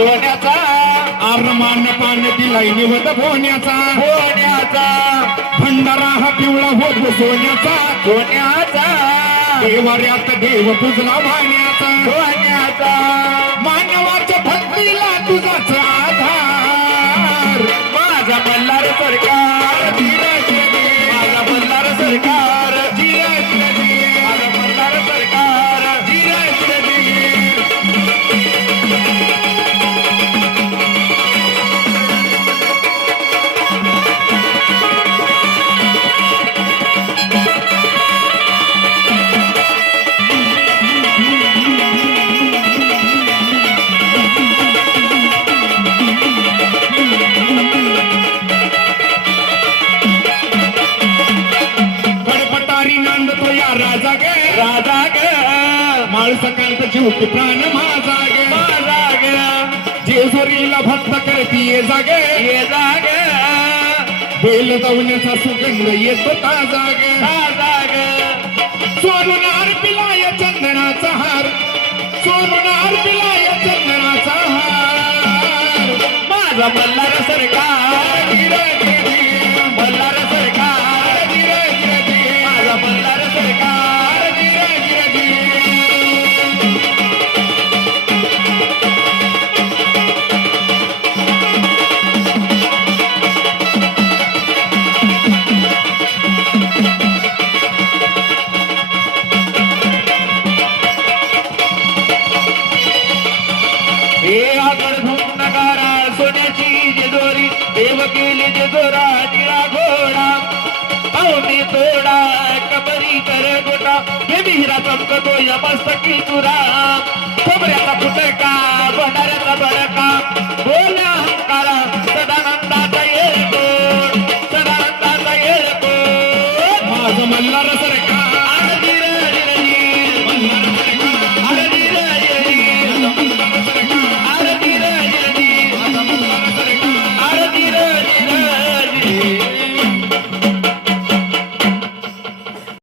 सोन्याचा आरमान पान दिलाय निवद होण्याचा भंडारा हा पिवळा होतो सोन्याचा देवाऱ्यात देव पुजला वाण्याचा मानवाच्या भक्तीला तुझाच आधार माझा मल्हार सरकार माझा मल्हार सरकार माझा मल्हार सरकार राजा ग माळसकांत जीव की प्राण माझा गे जेजुरीला भक्त करती ये जागे बेल दवण्याचा सुगंध येतो ताजा गे सोनून अर्पिलाय चंदनाचा हार माझा मल्हार सरकार मल्हार सरकार माझा मल्हार सरकार नगारा सोन्याची जेजोरी देव केली जेजोरा निळा घोडा पाहुणे तोडा कबरी कर गोटा हे विहिरा चमकतो या मस्तकी तुरा खोबऱ्याचा फुटका भंडाऱ्याचा बडका